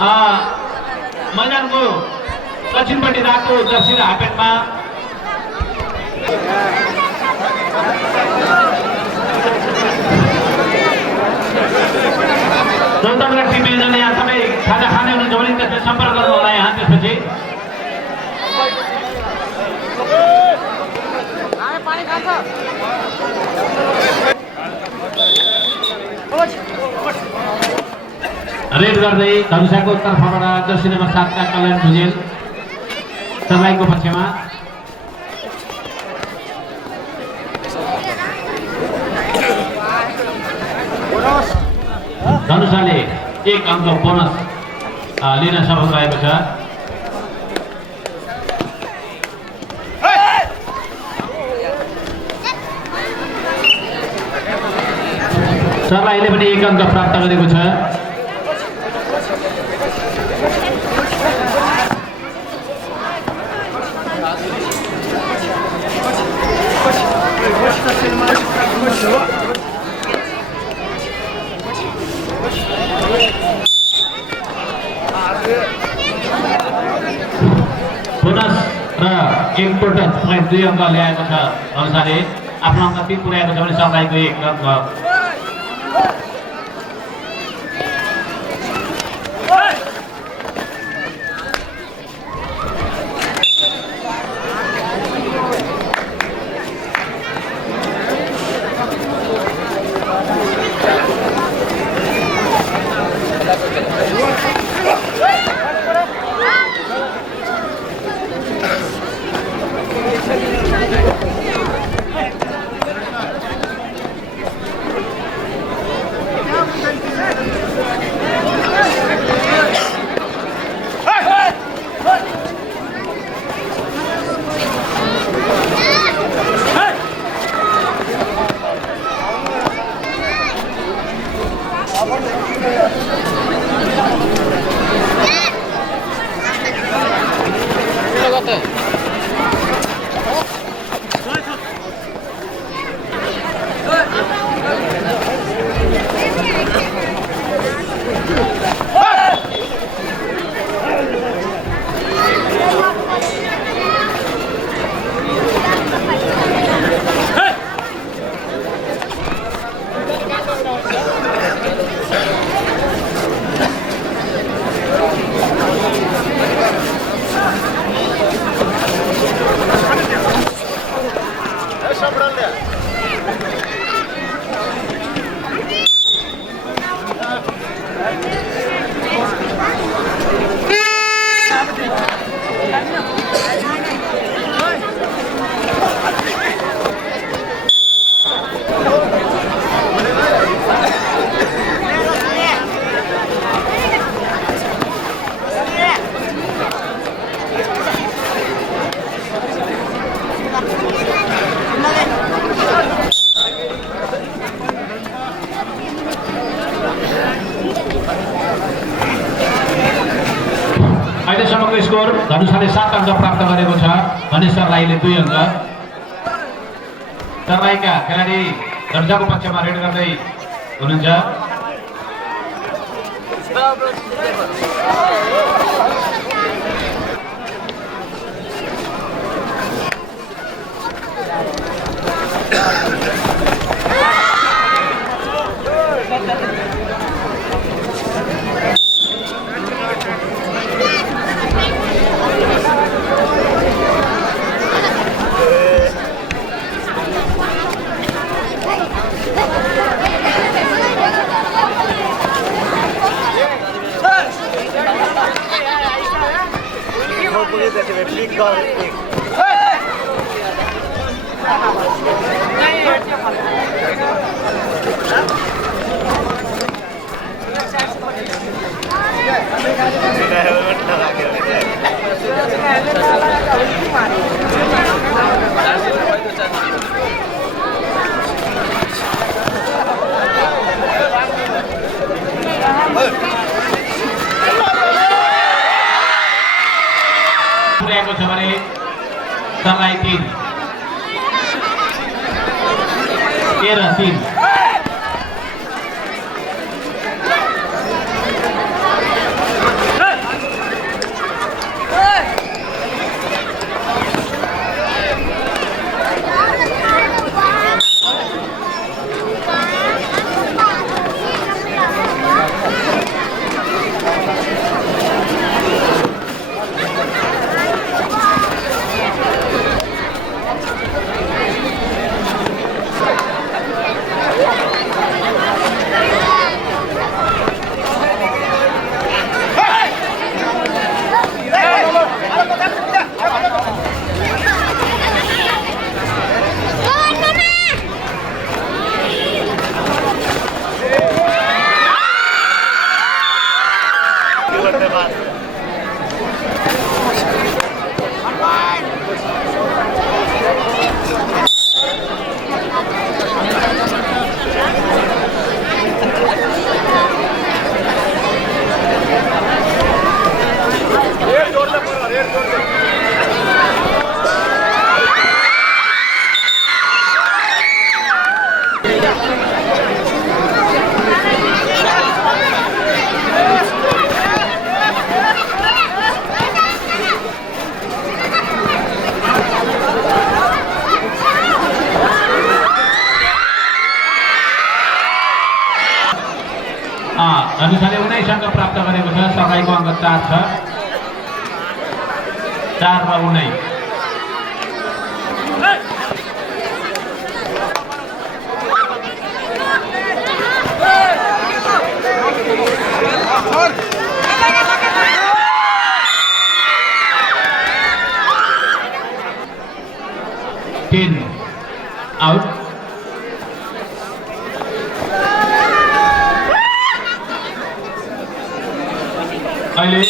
मैदानको दक्षिणपट्टि रातो जर्सी र हाफप्यान्टमा चौतारा टिम एजेन्टले यहाँ तपाईँ खाजा खाने हुनुहुन्छ भने त्यसले सम्पर्क गर्नु होला यहाँ त्यसपछि रेड गर्दै धनुषाको तर्फबाट जर्सी नम्बर 7 का कल्याण भुजेल सर्लाहीको पक्षमा धनुषाले 1 अङ्क बोनस लिन सफल भएको छ। सर्लाहीले पनि 1 अङ्क प्राप्त गरेको छ। बोनस र 1 टोटल 2 अङ्क ल्याएको छ अनुसारले आफ्नो अङ्क 3 पुर्याएको छ भने सर्लाहीको 1 अङ्क अहिलेसम्मको स्कोर धनुषाले 7 अङ्क प्राप्त गरेको छ भने सर्लाहीले 2 अङ्क। सर्लाहीका खेलाडी धनुषाको पक्षमा रेड गर्दै हुनुहुन्छ। सर्लाही 3 13-3। धनुषाले 19 अङ्क प्राप्त गरेको छ। सरलाईको अङ्क 4 छ। 4 मा 19। आउट। अहिले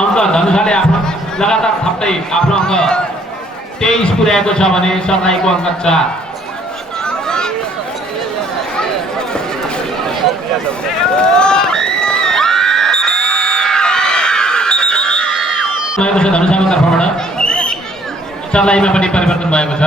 अङ्क धनुषाले आफ्नो लगातार थप्दै आफ्नो अङ्क 23 पुर्याएको छ भने सरलाईको अङ्क 4। भएको छ धनुषाको तर्फबाट। सरलाईमा पनि परिवर्तन भएको छ।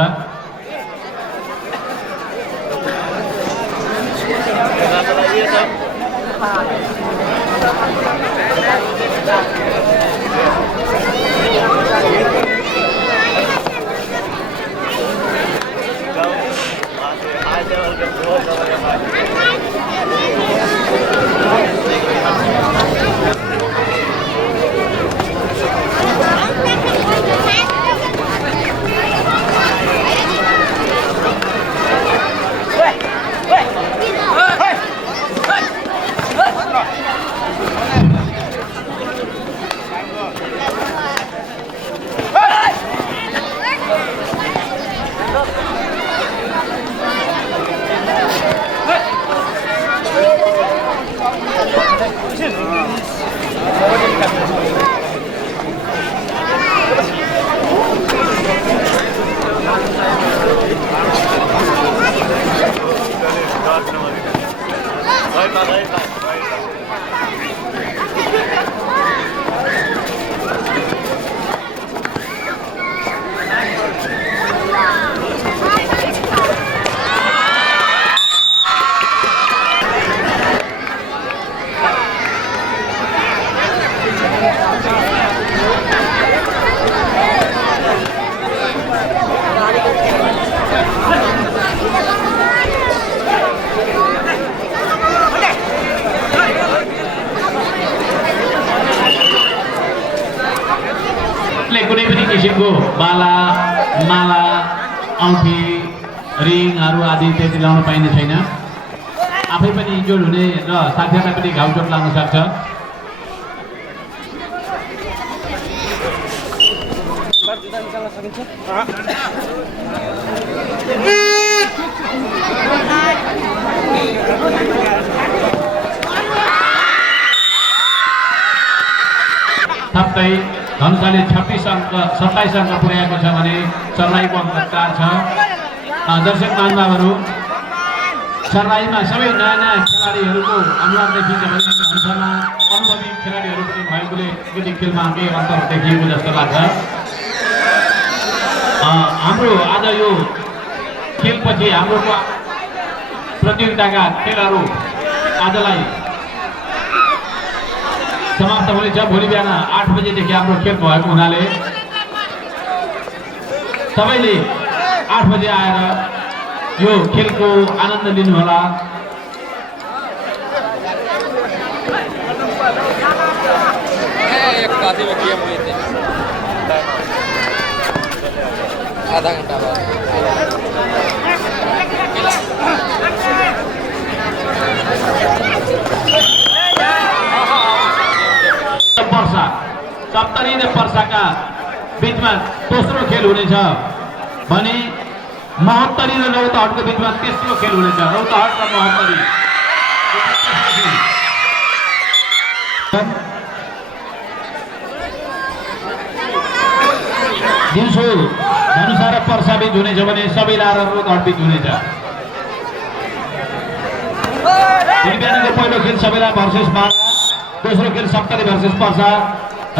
कुनै पनि किसिमको बाला माला औँठी रिङहरू आदि त्यति लाउन पाइने छैन। आफै पनि इन्जोर्ड हुने र साथीहरूलाई पनि घाउ चोट लाग्न सक्छ। थप्दै धनुषाले 27 अङ्क 27 अङ्क पुर्याएको छ भने सरलाईको अङ्क 4 छ। दर्शक महानुभावहरू, सरलाईमा सबै नयाँ खेलाडीहरूको अनुहार देखिन्छ भने धनुषामा अनुभवी खेलाडीहरू पनि भएकोले यति खेलमा केही अन्तर देखिएको जस्तो लाग्छ। हाम्रो आज यो खेलपछि हाम्रो प्रतियोगिताका खेलहरू आजलाई समाप्त हुनेछ। भोलि बिहान 8 बजेदेखि हाम्रो खेल भएको हुनाले सबैले 8 बजे आएर यो खेलको आनन्द लिनुहोला। आधा घंटा बाद पर्सा सप्तरी र पर्साका बीचमा दोस्रो खेल हुनेछ भने महोत्तरी र रौतहटको बीचमा तेस्रो खेल हुनेछ। रौतहट र महोत्तरी दिउँसो धनुषा र पर्सा बिच हुनेछ भने सबै लारहरू घटबिच हुनेछ। बिहानको पहिलो खेल सबैला भर्सेस माला, दोस्रो खेल सप्तरी भर्सेस पर्सा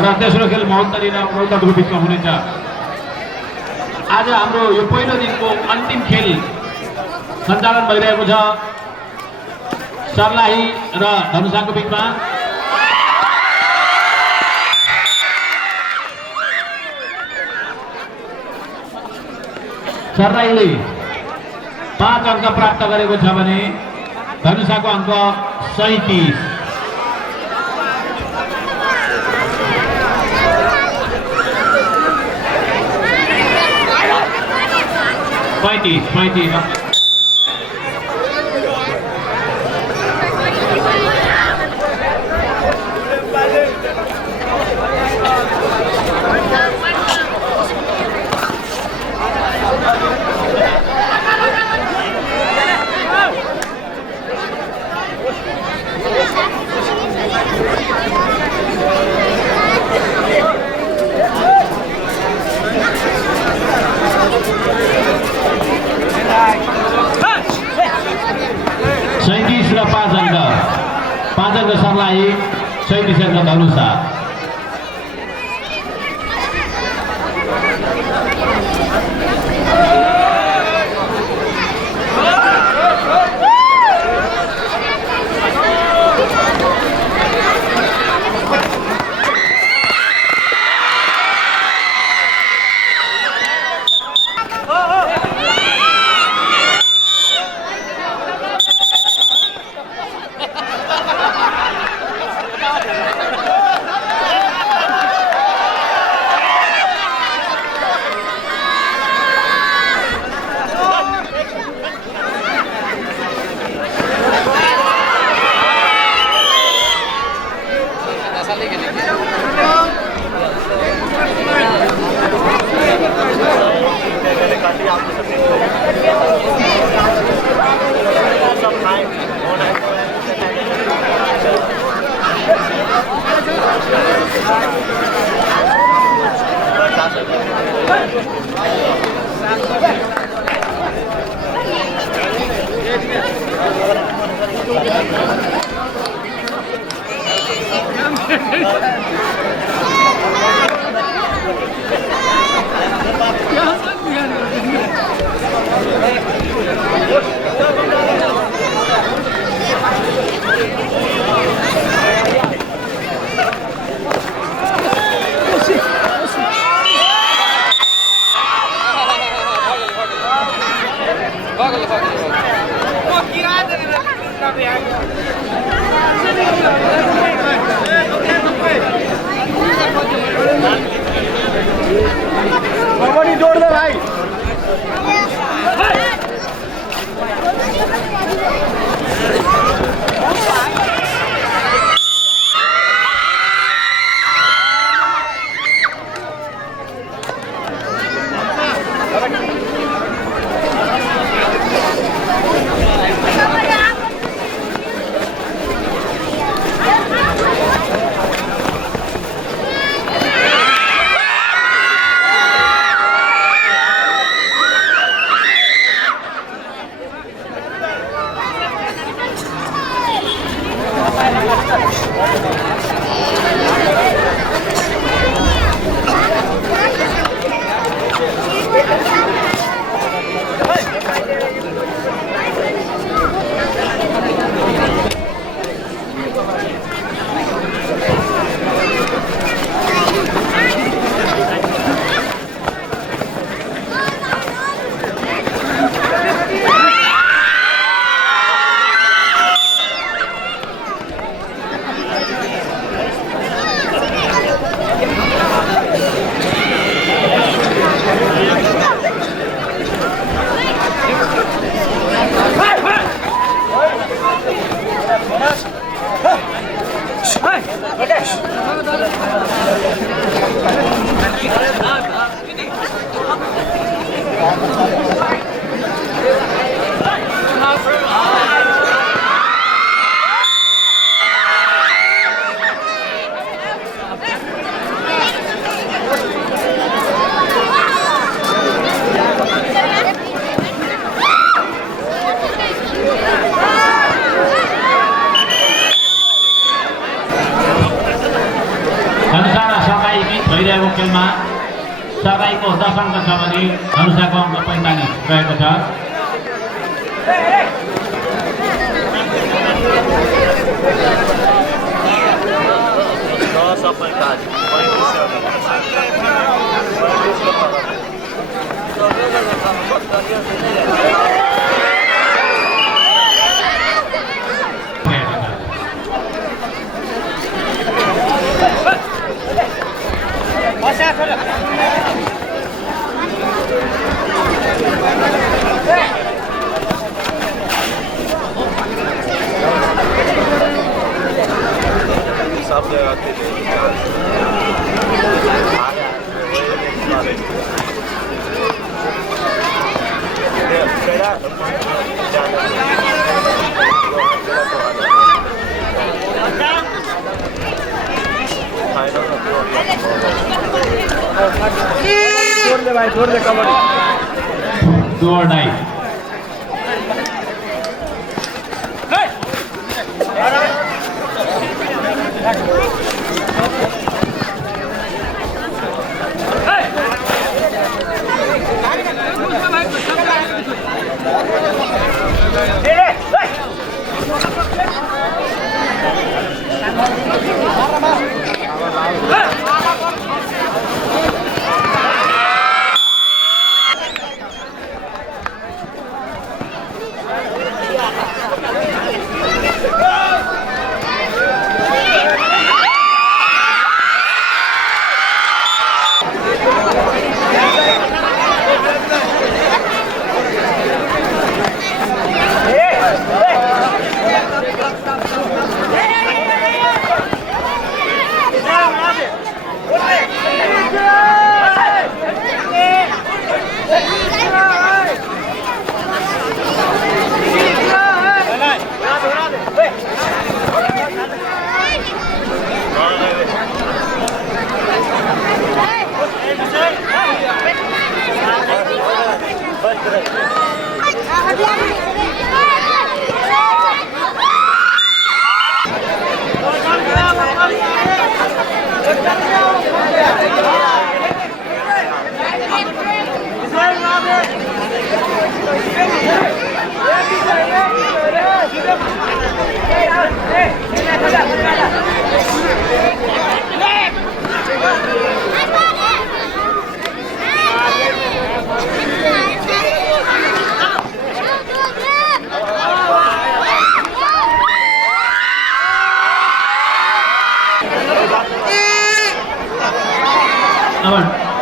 र तेस्रो खेल महोत्तरी र रौतहटको बिचमा हुनेछ। आज हाम्रो यो पहिलो दिनको अन्तिम खेल सञ्चालन भइरहेको छ सर्लाही र धनुषाको बिचमा। सर्लाहीले 5 अङ्क प्राप्त गरेको छ भने धनुषाको अङ्क 37। र 5 अङ्क सर्लाही, 37 अङ्क धनुषा। पुर्याएको खेलमा सर्लाहीको 10 अङ्क छ भने धनुषाको अङ्क 45 रहेको छ। सब जगह के छोड़ they cover Do or die.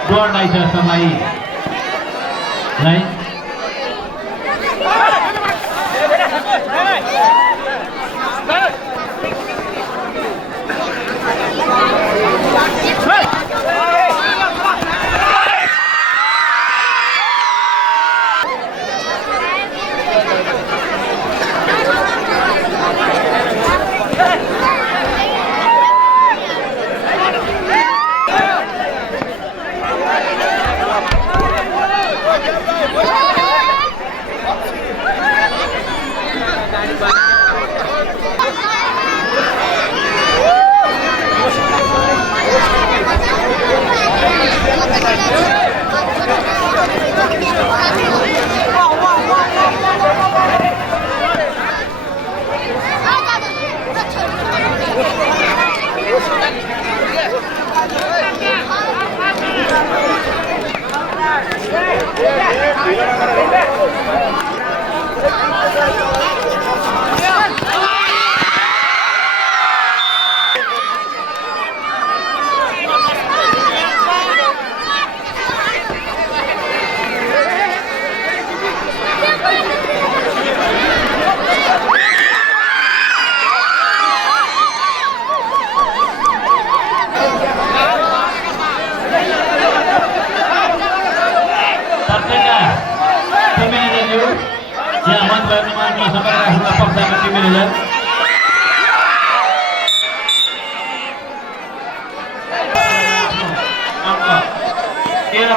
Do or die छ सर्लाही है।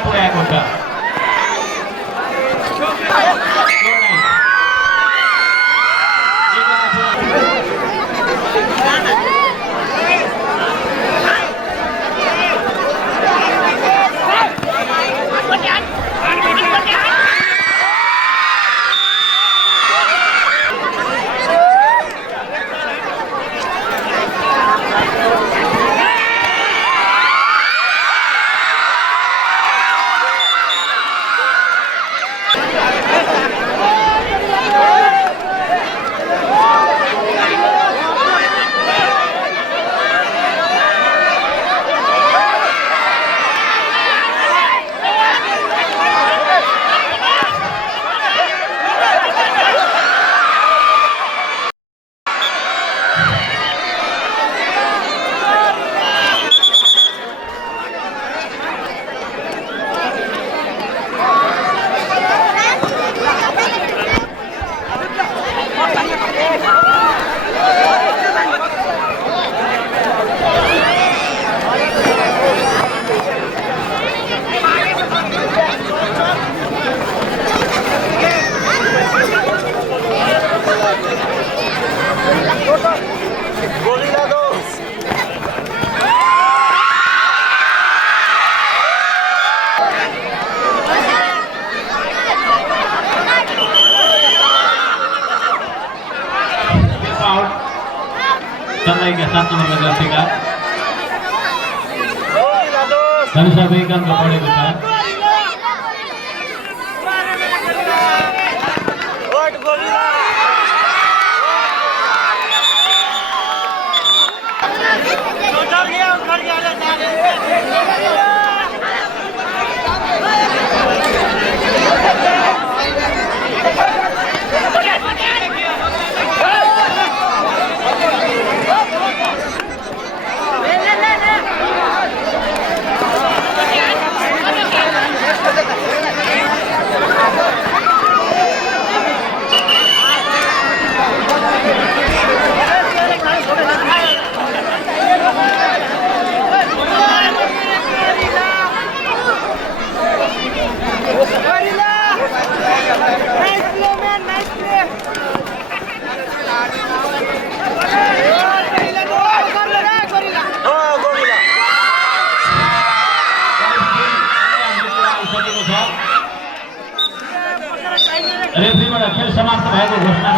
पुर्याएको छ। गल्तीका धनुषा 2 अंक बढेको छ रेफ्रीबाट खेल समाप्त भएको घोषणा